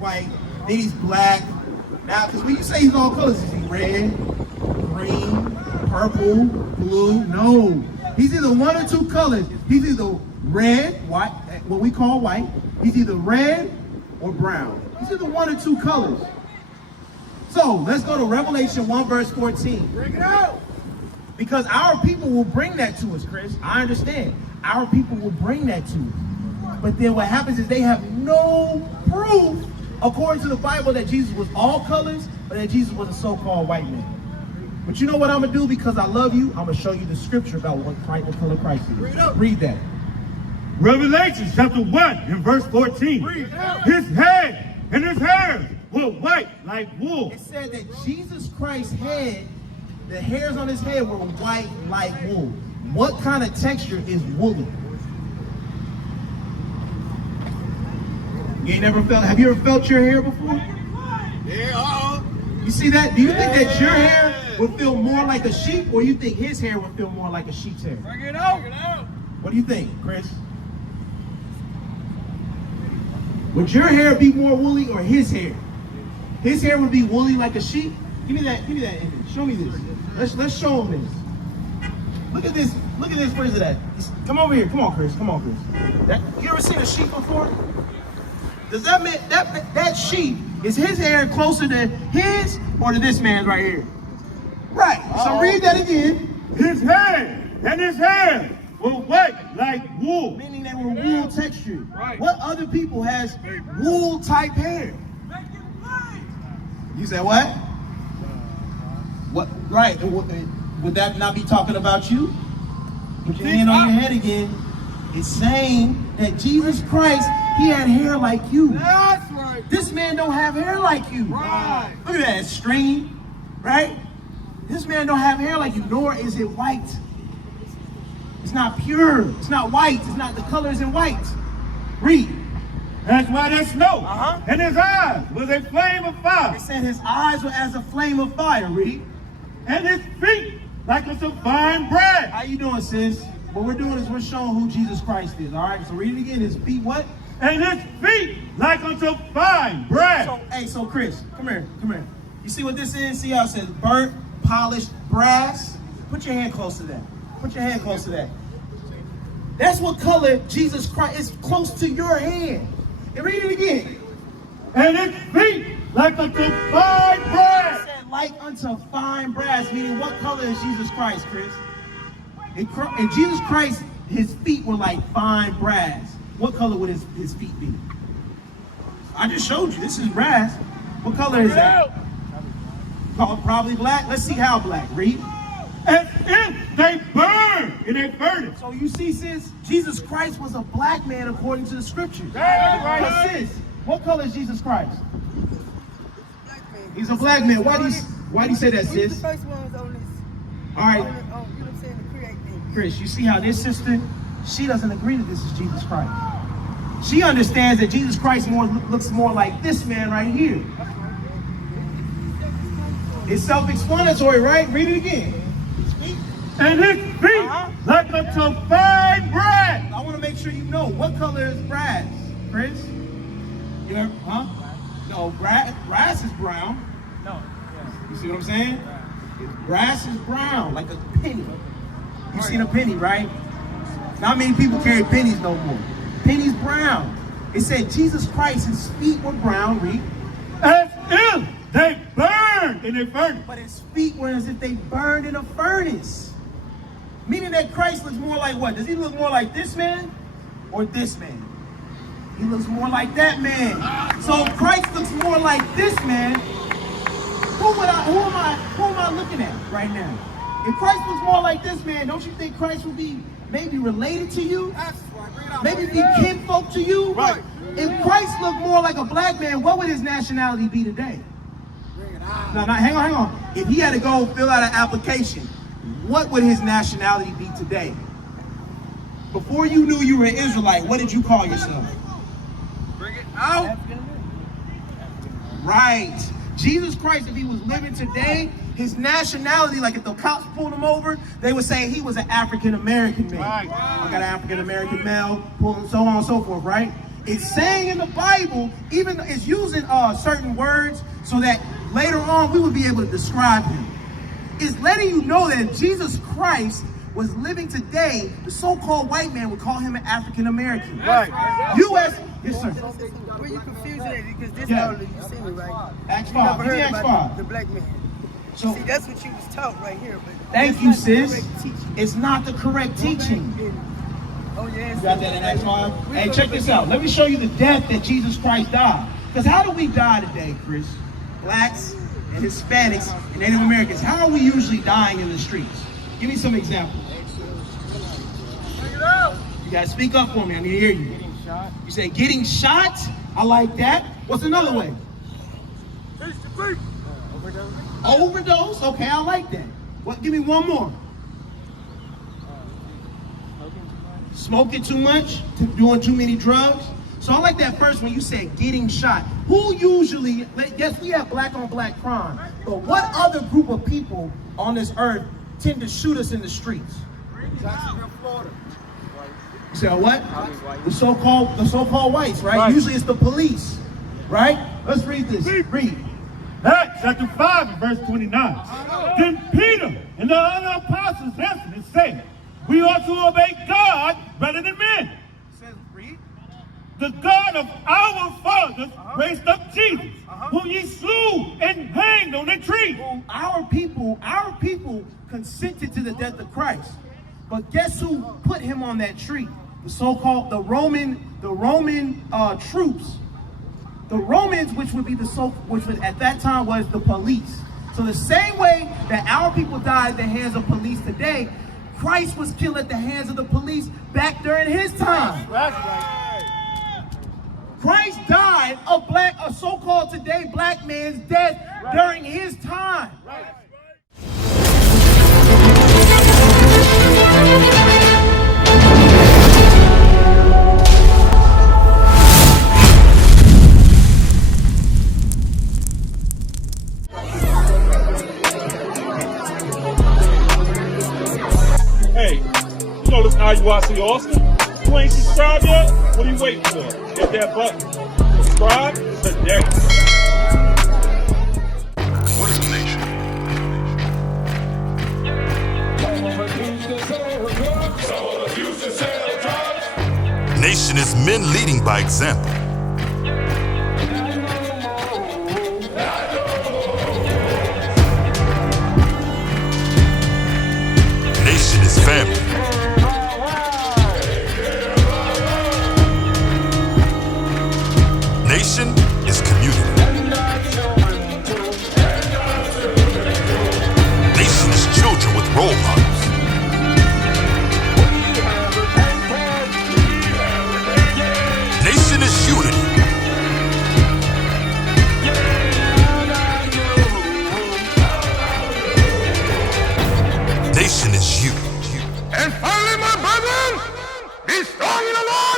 white, then he's black. Now, because when you say he's all colors, is he red, green, purple, blue? No. He's either one or two colors. He's either red, white, what we call white. He's either red or brown. He's either one or two colors. So let's go to Revelation 1 verse 14. Bring it out. Because our people will bring that to us, Chris. I understand. Our people will bring that to us. But then what happens is they have no proof, according to the Bible, that Jesus was all colors, or that Jesus was a so-called white man. But you know what I'm going to do? Because I love you, I'm going to show you the scripture about what the color Christ is. Read that. Revelation chapter 1 and verse 14. His head and his hairs were white like wool. It said that Jesus Christ's head, the hairs on his head were white like wool. What kind of texture is woolly? You ain't never felt, have you ever felt your hair before? Yeah, You see that? Do you think that your hair would feel more like a sheep, or you think his hair would feel more like a sheep's hair? Bring it out. Bring it out. What do you think, Chris? Would your hair be more woolly or his hair? His hair would be woolly like a sheep? Give me that image. Show me this. Let's show him this. Look at this. Look at this. Where's it at? Come over here. Come on, Chris. Come on, Chris. You ever seen a sheep before? Does that mean that sheep, is his hair closer to his or to this man's right here? Right. So read that again. His head and his hair were white like wool. Meaning they were wool textured. Right. What other people has wool type hair? You said what? What? Right. Would that not be talking about you? Put your hand on your head again. It's saying that Jesus Christ, he had hair like you. That's right. This man don't have hair like you. Right. Look at that, it's stringy, right? This man don't have hair like you, nor is it white. It's not pure, it's not white, it's not, the color isn't white. Read. That's white as snow. And his eyes was a flame of fire. It said his eyes were as a flame of fire. Read. And his feet like unto fine bread. How you doing, sis? What we're doing is we're showing who Jesus Christ is, all right? So read it again. His feet what? And his feet like unto fine bread. So, hey, so Chris, come here. You see what this is? See how it says burnt, polished brass? Put your hand close to that. Put your hand close to that. That's what color Jesus Christ is, close to your hand. And read it again. And his feet like unto fine bread. It said like unto fine brass, meaning what color is Jesus Christ, Chris? In Jesus Christ, his feet were like fine brass. What color would his feet be? I just showed you. This is brass. What color is that? Probably black. Let's see how black. Read. As if they burn in a furnace. So you see, sis, Jesus Christ was a black man according to the scriptures. That's right. But sis, what color is Jesus Christ? He's a black man. Why do you say that, sis? The first one was on this. All right. You know what I'm saying? The create thing. Chris, you see how this sister, she doesn't agree that this is Jesus Christ. She understands that Jesus Christ looks more like this man right here. It's self-explanatory, right? Read it again. And his feet like unto fine bread. I want to make sure you know, what color is brass, Chris? You ever, huh? No, brass is brown. No. You see what I'm saying? Brass is brown, like a penny. You seen a penny, right? Not many people carry pennies no more. Penny's brown. It said Jesus Christ, his feet were brown, read. As if they burned in a furnace. But his feet were as if they burned in a furnace. Meaning that Christ looks more like what? Does he look more like this man or this man? He looks more like that man. So if Christ looks more like this man, who am I looking at right now? If Christ looks more like this man, don't you think Christ would be maybe related to you? Maybe be kinfolk to you? Right. If Christ looked more like a black man, what would his nationality be today? No, hang on. If he had to go fill out an application, what would his nationality be today? Before you knew you were an Israelite, what did you call yourself? Bring it out. Right. Jesus Christ, if he was living today, his nationality, like if the cops pulled him over, they would say he was an African-American man. Right. I got an African-American male, so on and so forth, right? It's saying in the Bible, even it's using certain words so that later on we would be able to describe him. It's letting you know that Jesus Christ was living today. The so-called white man would call him an African American. Right. U.S. Yes, sir. Where you confusing it? Because this Yeah. all you see me right. Acts You never 5. Give me heard Acts about 5. the black man. So See, that's what you was taught right here. But thank that's you, not the sis. correct teaching. It's not the correct teaching. Oh yes. You got that in Acts 5? Hey, check this out. Let me show you the death that Jesus Christ died. Because how do we die today, Chris? Blacks and Hispanics and Native Americans. How are we usually dying in the streets? Give me some examples. You gotta speak up for me. I need to hear you. You say getting shot? I like that. What's another way? Overdose? Okay, I like that. What? Give me one more. Smoking too much? Doing too many drugs? So I like that first one. You said getting shot. Who usually, yes, we have black on black crime, but what other group of people on this earth tend to shoot us in the streets? You said what? The so-called whites, right? Usually it's the police, right? Let's read this. Read. Acts chapter 5 and verse 29. Then Peter and the other apostles answered and said, we ought to obey God rather than men. Says, read. The God of our fathers raised up Jesus, whom ye slew and hanged on a tree. Our people consented to the death of Christ. But guess who put him on that tree? The so-called Roman troops. The Romans, which would at that time was the police. So the same way that our people died at the hands of police today, Christ was killed at the hands of the police back during his time. Christ died a so-called today black man's death during his time. Hey, you know this IUIC Austin? You ain't subscribed yet? What are you waiting for? Hit that button. Subscribe today. What is a nation? Nation is men leading by example. Nation is family. Nation is community. Nation is children with role models. Nation is unity. Nation is you. And finally, my brethren, be strong in the Lord.